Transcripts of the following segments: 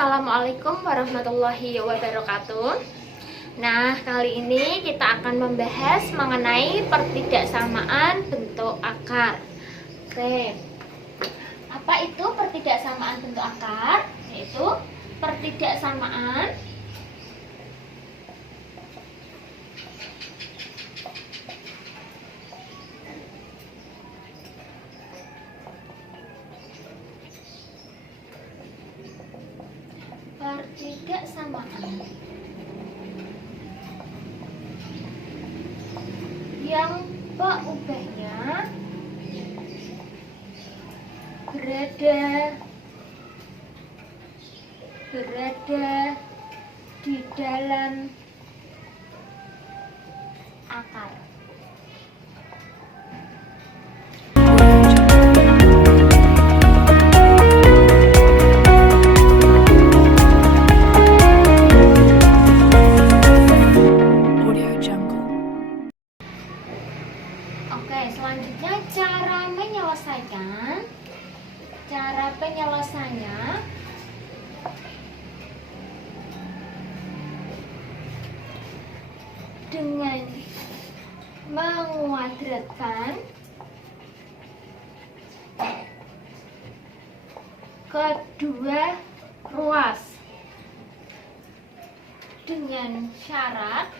Assalamualaikum warahmatullahi wabarakatuh. Nah, kali ini kita akan membahas mengenai pertidaksamaan bentuk akar. Oke, apa itu pertidaksamaan bentuk akar? Yaitu pertidaksamaan yang peubahnya berada di dalam akar. Selanjutnya cara penyelesaiannya dengan menguadratkan kedua ruas dengan syarat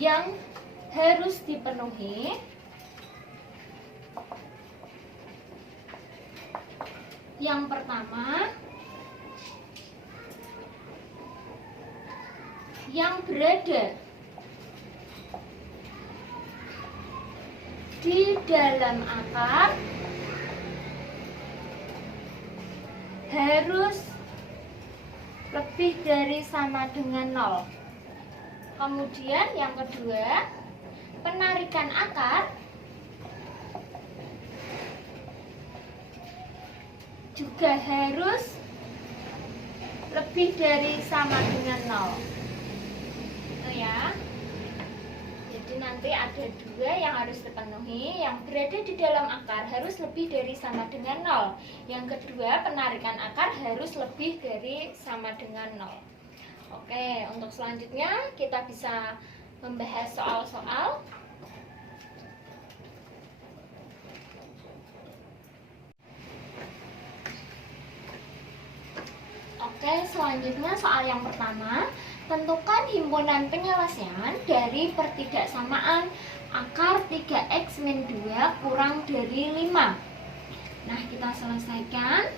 yang harus dipenuhi. Yang pertama, yang berada di dalam akar harus lebih dari sama dengan 0. Kemudian yang kedua, penarikan akar juga harus lebih dari sama dengan 0. Itu ya. Jadi nanti ada dua yang harus dipenuhi. Yang berada di dalam akar harus lebih dari sama dengan 0. Yang kedua, penarikan akar harus lebih dari sama dengan 0. Oke, untuk selanjutnya kita bisa membahas soal-soal. Oke, selanjutnya soal yang pertama, tentukan himpunan penyelesaian dari pertidaksamaan akar 3x-2 kurang dari 5. Nah, kita selesaikan.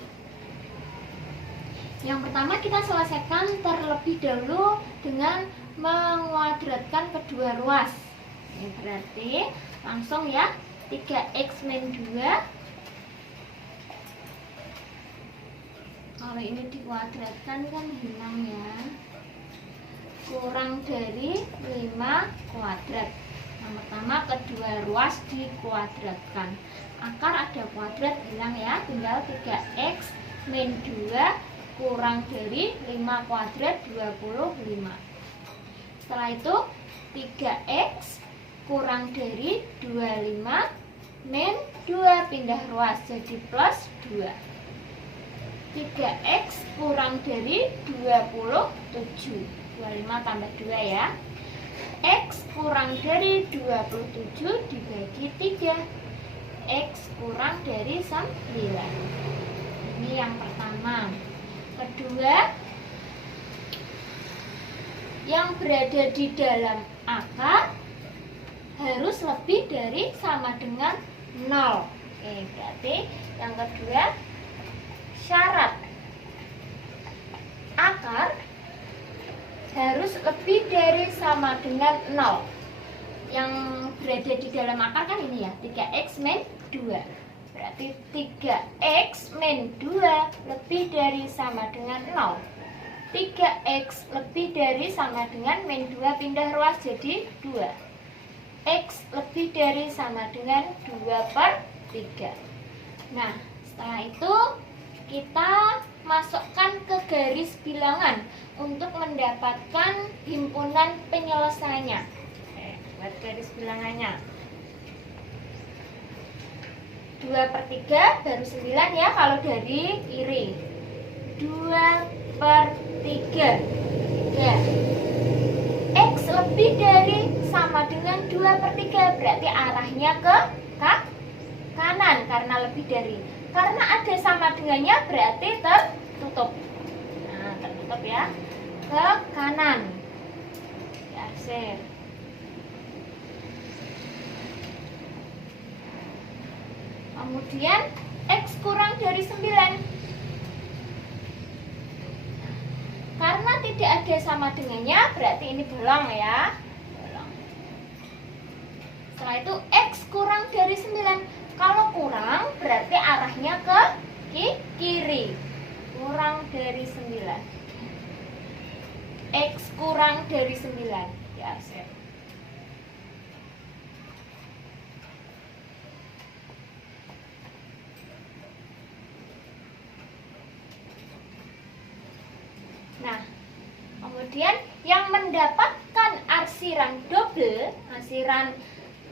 Yang pertama kita selesaikan terlebih dahulu dengan menguadratkan kedua ruas. Ini berarti langsung ya, 3x-2. Kalau ini dikuadratkan kan hilang ya, kurang dari 5 kuadrat. Yang pertama kedua ruas dikuadratkan, akar ada kuadrat hilang ya, tinggal 3x-2 kurang dari 5 kuadrat 25. Setelah itu 3x kurang dari 25 min 2, pindah ruas jadi plus 2. 3x kurang dari 27, 25 tambah 2 ya. X kurang dari 27 dibagi 3, X kurang dari 9. Ini yang pertama. Kedua, yang berada di dalam akar harus lebih dari sama dengan 0. Oke, berarti yang kedua, syarat akar harus lebih dari sama dengan 0. Yang berada di dalam akar kan ini ya, 3x-2. Berarti 3x-2 lebih dari sama dengan 0. 3x lebih dari sama dengan min 2, pindah ruas jadi 2. X lebih dari sama dengan 2/3. Nah, setelah itu kita masukkan ke garis bilangan untuk mendapatkan himpunan penyelesaiannya. Buat garis bilangannya. 2/3 baru 9 ya kalau dari kiri. 2/3 ya. X lebih dari sama dengan 2/3 berarti arahnya ke kanan karena lebih dari. Karena ada sama dengannya berarti tertutup. Nah, tertutup ya. Ke kanan. Ya, sip. Kemudian X kurang dari 9. Karena tidak ada sama dengannya berarti ini bolong ya. Bolong. Setelah itu X kurang dari 9. Kalau kurang berarti arahnya ke kiri. Kurang dari 9. X kurang dari 9. Ya, sip. Nah, kemudian yang mendapatkan arsiran double, arsiran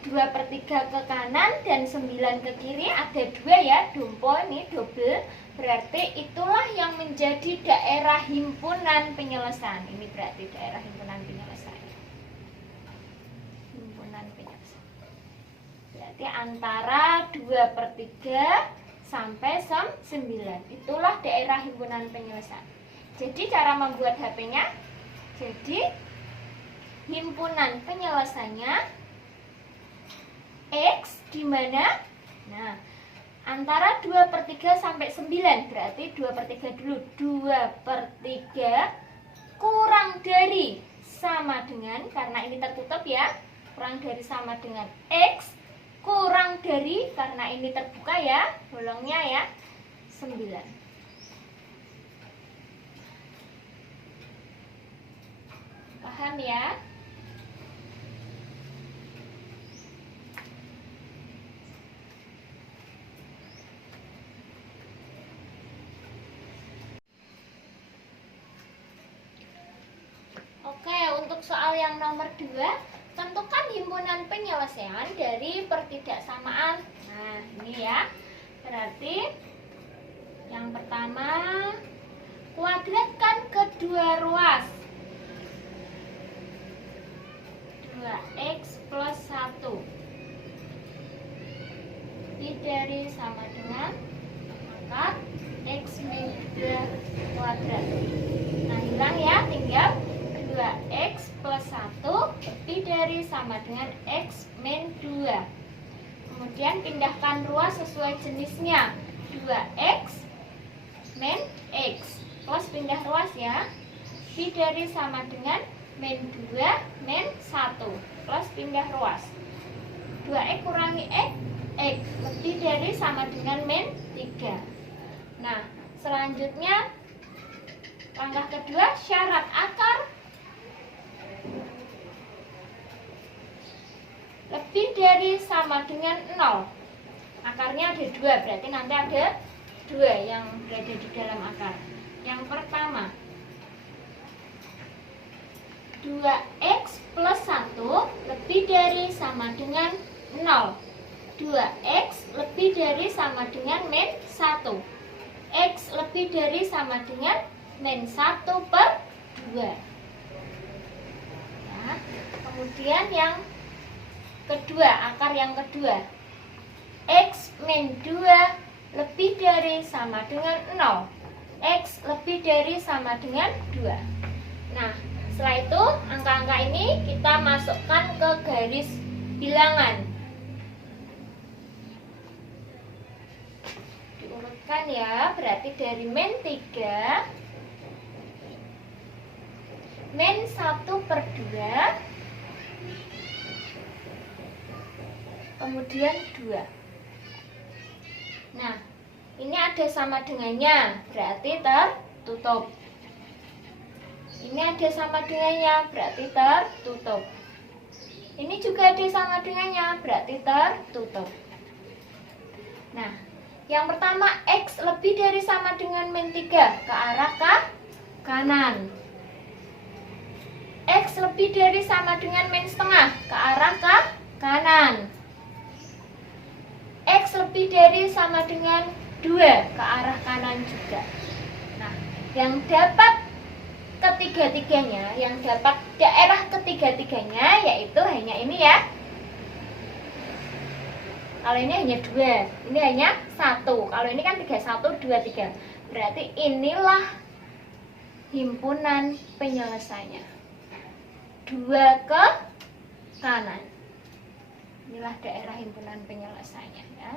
2/3 ke kanan dan 9 ke kiri, ada 2 ya, dumpo ini double, berarti itulah yang menjadi daerah himpunan penyelesaian. Ini berarti daerah himpunan penyelesaian. Himpunan penyelesaian. Berarti antara 2/3 sampai 9. Itulah daerah himpunan penyelesaian. Jadi cara membuat HP-nya, jadi himpunan penyelesaiannya X di mana? Nah, antara 2/3 sampai 9, berarti 2/3 dulu. 2/3 kurang dari sama dengan, karena ini tertutup ya, kurang dari sama dengan X kurang dari, karena ini terbuka ya, bolongnya ya, 9. Paham ya? Oke, untuk soal yang nomor 2, tentukan himpunan penyelesaian dari pertidaksamaan. Nah, ini ya. Berarti yang pertama, kuadratkan kedua ruas. 2x plus 1 lebih dari sama dengan akar x min 2 kuadrat. Nah, hilang ya, tinggal 2x plus 1 lebih dari sama dengan x min 2. Kemudian pindahkan ruas sesuai jenisnya. 2x min x plus pindah ruas ya, lebih dari sama dengan min 2 min 1 plus pindah ruas. 2x kurangi x lebih dari sama dengan min 3. Nah, selanjutnya langkah kedua, syarat akar lebih dari sama dengan 0. Akarnya ada 2, berarti nanti ada 2 yang berada di dalam akar. Yang pertama, 2x plus 1 lebih dari sama dengan 0. 2x lebih dari sama dengan min 1. X lebih dari sama dengan min 1/2. Ya. Kemudian yang kedua, akar yang kedua, x min 2 lebih dari sama dengan 0. X lebih dari sama dengan 2. Nah, setelah itu angka-angka ini kita masukkan ke garis bilangan. Diurutkan ya, berarti dari min 3, min 1/2, kemudian 2. Nah, ini ada sama dengannya, berarti tertutup. Ini ada sama dengannya, berarti tertutup. Ini juga ada sama dengannya, berarti tertutup. Nah, yang pertama, X lebih dari sama dengan min 3 ke arah kanan. X lebih dari sama dengan min setengah ke arah kanan. X lebih lebih dari sama dengan 2 ke arah kanan juga. Nah, yang dapat ketiga-tiganya, yang dapat daerah ketiga-tiganya yaitu hanya ini ya. Kalau ini hanya 2, ini hanya 1. Kalau ini kan 3, 1, 2, 3. Berarti inilah himpunan penyelesaiannya. 2 ke kanan. Inilah daerah himpunan penyelesaiannya ya.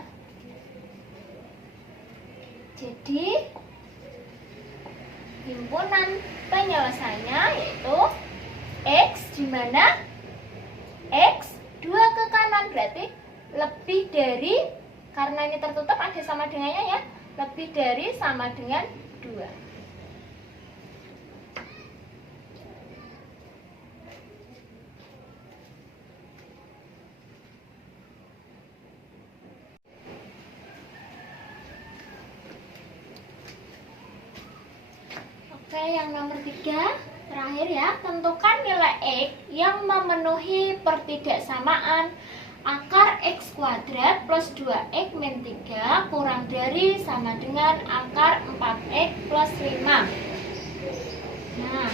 Jadi himpunan penyelesaiannya yaitu X, di mana X 2 ke kanan berarti lebih dari, karena ini tertutup ada sama dengannya ya, lebih dari sama dengan 2. Oke, yang nomor 3 terakhir ya, tentukan nilai X yang memenuhi pertidaksamaan akar X kuadrat plus 2X min 3 kurang dari sama dengan akar 4X plus 5. Nah,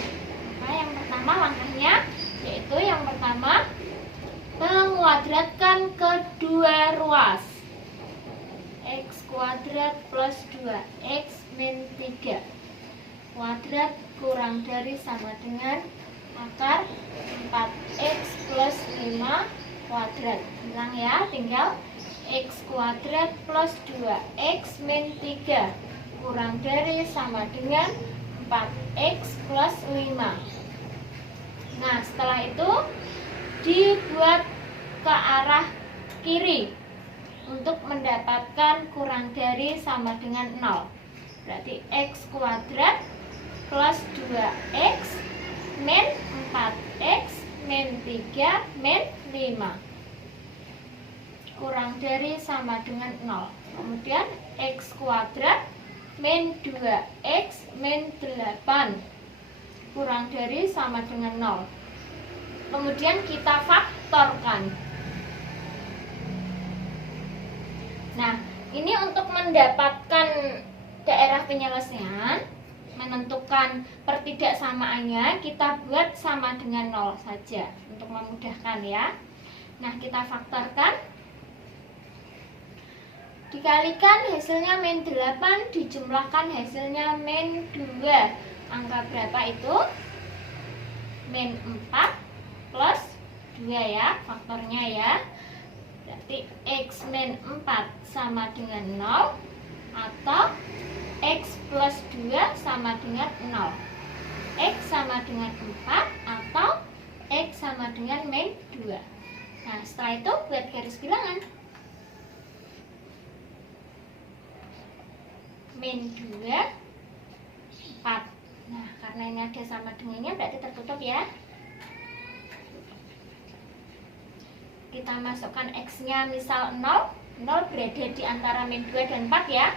yang pertama langkahnya yaitu yang pertama menguadratkan kedua ruas. X kuadrat plus 2X min 3 kuadrat kurang dari sama dengan akar 4X plus 5 kuadrat. Bilang ya, tinggal X kuadrat plus 2X min 3 kurang dari sama dengan 4X plus 5. Nah, setelah itu dibuat ke arah kiri untuk mendapatkan kurang dari sama dengan 0. Berarti X kuadrat plus 2X min 4X min 3 min 5 kurang dari sama dengan 0. Kemudian X kuadrat min 2X min 8 kurang dari sama dengan 0. Kemudian kita faktorkan. Nah, ini untuk mendapatkan daerah penyelesaian, menentukan pertidaksamaannya, kita buat sama dengan 0 saja untuk memudahkan ya. Nah, kita faktorkan, dikalikan hasilnya min 8, dijumlahkan hasilnya min 2. Angka berapa itu? Min 4 plus 2 ya, faktornya ya. Berarti X min 4 sama dengan 0 atau X plus 2 sama dengan 0. X sama dengan 4 atau X sama dengan min 2. Nah, setelah itu buat garis bilangan. Min 2, 4. Nah, karena ini ada sama dengannya berarti tertutup ya. Kita masukkan X-nya misal 0. 0 berada di antara min 2 dan 4 ya.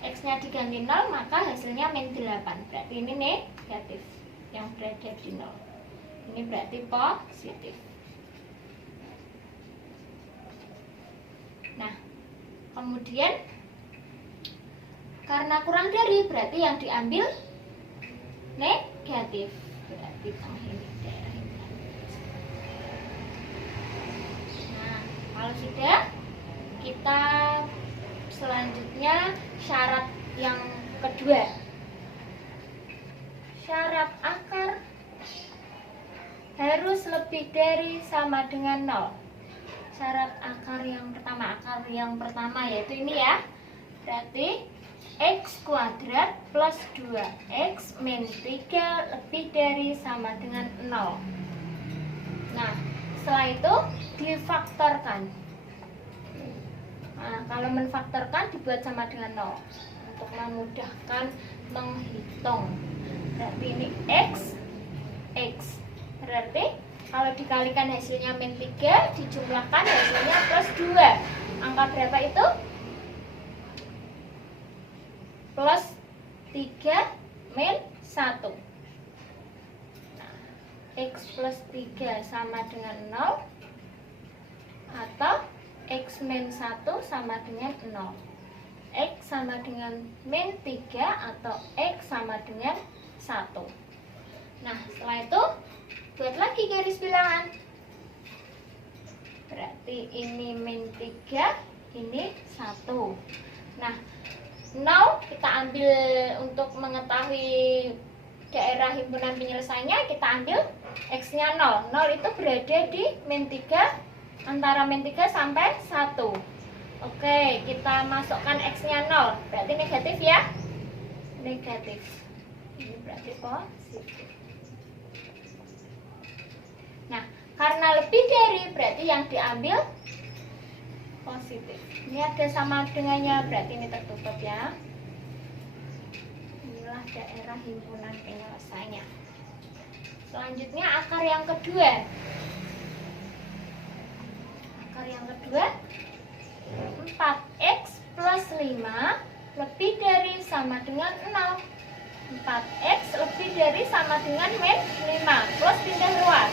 X-nya diganti 0, maka hasilnya min 8. Berarti ini negatif yang berada di 0. Ini berarti positif. Nah, kemudian karena kurang dari, berarti yang diambil negatif. Berarti tengah ini daerah ini. Nah, kalau sudah, kita selanjutnya syarat yang kedua. Syarat akar harus lebih dari sama dengan 0. Syarat akar yang pertama yaitu ini ya. Berarti X kuadrat plus 2X min 3 lebih dari sama dengan 0. Nah, setelah itu difaktorkan. Nah, kalau menfaktorkan dibuat sama dengan 0 untuk memudahkan menghitung. Berarti ini X. Berarti kalau dikalikan hasilnya min 3, dijumlahkan hasilnya plus 2. Angka berapa itu? Plus 3 min 1. Nah, X plus 3 sama dengan 0 atau X min 1 sama dengan 0. X sama dengan min 3 atau X sama dengan 1. Nah, setelah itu buat lagi garis bilangan. Berarti ini min 3, ini 1. Nah, 0 kita ambil untuk mengetahui daerah himpunan penyelesaiannya, kita ambil X-nya 0. 0 itu berada di min 3, antara min 3 sampai 1. Oke, kita masukkan X-nya 0. Berarti negatif ya? Negatif. Ini berarti positif. Nah, karena lebih dari, berarti yang diambil positif. Ini ada sama dengannya, berarti ini tertutup ya. Inilah daerah himpunan penyelesaiannya. Selanjutnya akar yang kedua. Akar yang kedua, 4x plus 5 lebih dari sama dengan 0. 4x lebih dari sama dengan min 5 plus pindah ruas.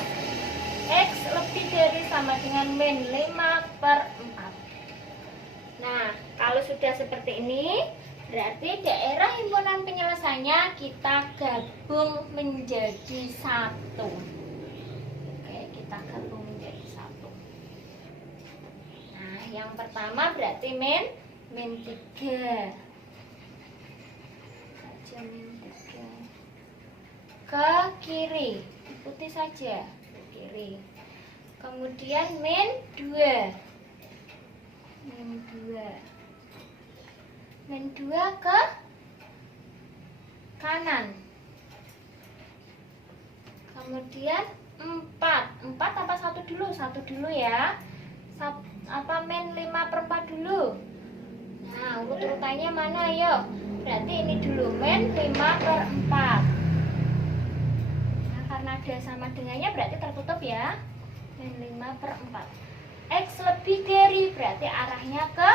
X lebih dari sama dengan min 5/4. Nah, kalau sudah seperti ini, berarti daerah himpunan penyelesaiannya kita gabung menjadi 1. Oke, kita gabung menjadi 1. Nah, yang pertama berarti min 3. Saja min 3. Ke kiri, ikuti saja ke kiri. Kemudian min 2. Min 2. Min 2 ke kanan. Kemudian 4. 4 apa 1 dulu? 1 dulu ya. Apa min 5/4 dulu? Nah, urut-urutannya mana ayo? Berarti ini dulu min 5/4. Nah, karena ada sama dengannya berarti tertutup ya. Min 5/4. X lebih dari, berarti arahnya ke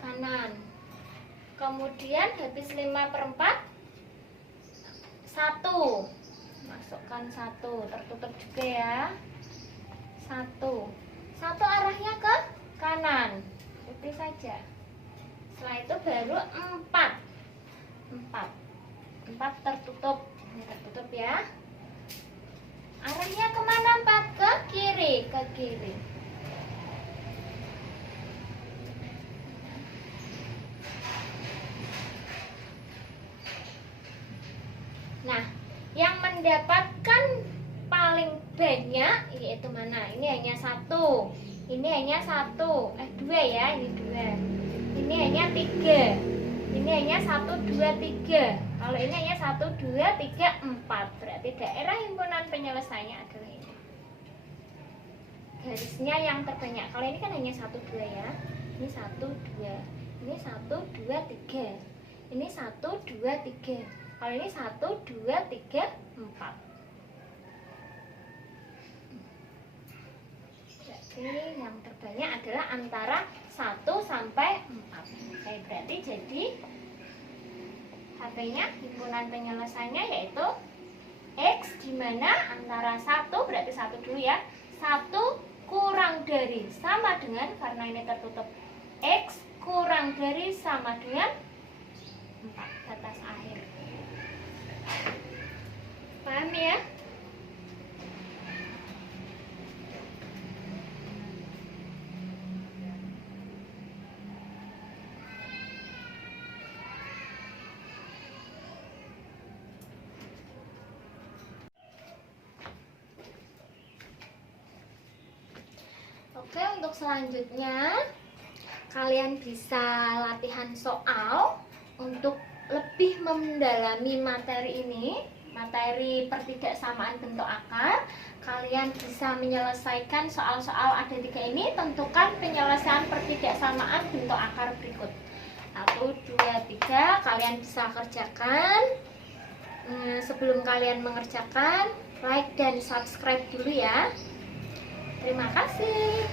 kanan. Kemudian habis 5/4, 1. Masukkan 1, tertutup juga ya. 1 arahnya ke kanan. Ikuti saja. Setelah itu baru 4 tertutup. Ini tertutup ya. Arahnya kemana 4? Ke kiri. Ke kiri. Nah, yang mendapatkan paling banyak yaitu mana? Ini hanya 1. Ini hanya 1. 2 ya, ini 2. Ini hanya 3. Ini hanya 1, 2, 3. Kalau ini hanya 1, 2, 3, 4. Berarti daerah himpunan penyelesaiannya adalah ini. Garisnya yang terbanyak. Kalau ini kan hanya 1, 2 ya. Ini 1, 2. Ini 1, 2, 3. Ini 1, 2, 3. Kalau ini 1, 2, 3, 4. Berarti yang terbanyak adalah antara 1 sampai 4. Oke, berarti jadi HP-nya himpunan penyelesaiannya yaitu X, di mana antara 1, berarti 1 dulu ya. 1 kurang dari sama dengan, karena ini tertutup, X kurang dari sama dengan 4, batas akhir. Paham ya? Oke, untuk selanjutnya kalian bisa latihan soal untuk lebih mendalami materi ini, materi pertidaksamaan bentuk akar. Kalian bisa menyelesaikan soal-soal ada 3 ini. Tentukan penyelesaian pertidaksamaan bentuk akar berikut. 1, 2, 3. Kalian bisa kerjakan. Sebelum kalian mengerjakan, like dan subscribe dulu ya. Terima kasih.